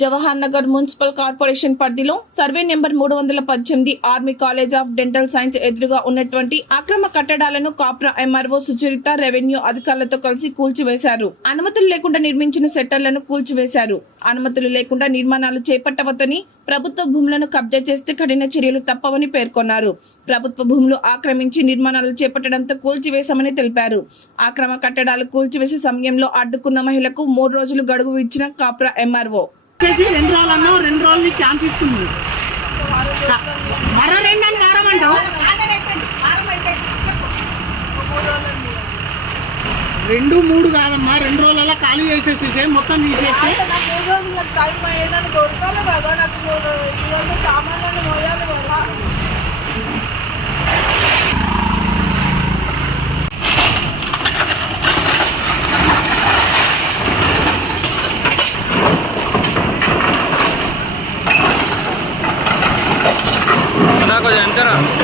Jawahar Nagar municipal corporation పరిధిలో survey number మూడు వందల పద్దెనిమిది army college of dental science ఎదురుగా ఉన్నటువంటి అక్రమ కట్టడాలను కాప్రా ఎంఆర్ఓ సుచరిత రెవెన్యూ అధికారులతో కలిసి కూల్చివేశారు. అనుమతులు లేకుండా నిర్మించిన సెట్టర్లను కూల్చివేశారు. అనుమతులు లేకుండా నిర్మాణాలు చేపట్టవద్దని ప్రభుత్వ భూములను కబ్జా చేస్తే కఠిన చర్యలు తప్పవని పేర్కొన్నారు. ప్రభుత్వ భూములు ఆక్రమించి నిర్మాణాలు చేపట్టడంతో కూల్చివేశామని తెలిపారు. ఆక్రమ కట్టడాలు కూల్చివేసే సమయంలో అడ్డుకున్న మహిళకు మూడు రోజులు గడువు ఇచ్చిన కాప్రా ఎంఆర్ఓ. చేసి రెండు రోజులు అన్నావు రెండు రోజులు క్యాన్స్ ఇస్తుంది. మర రెండు అని కారమంటావు? రెండు మూడు కాదమ్మా రెండు రోజులలో ఖాళీ చేసేసేసే మొత్తం తీసేస్తే. का